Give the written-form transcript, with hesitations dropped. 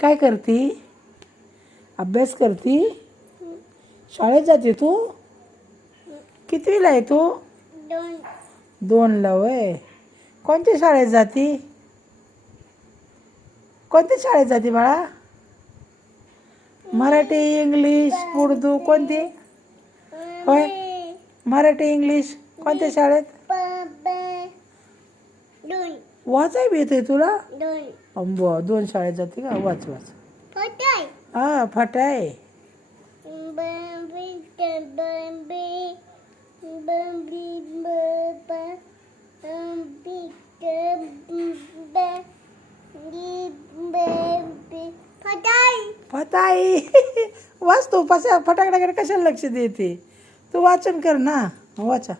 काय करती? अभ्यास करती? शाळेत जाते तू? कितवीला आहे तू? 2ला वय. कोणत्या शाळेत जाती? कोणत्या शाळेत जाते बाळा? मराठी, इंग्लिश, उर्दू कोणती? होय, मराठी इंग्लिश कोणत्या शाळेत? वाचाय बी येते तुला? 2 शाळेत जाते का? वाच वाच. हा, फटाय. फटाई. वाच तू. फटाकड्याकडे कशाला लक्ष देते? तू वाचन कर ना. वाचा.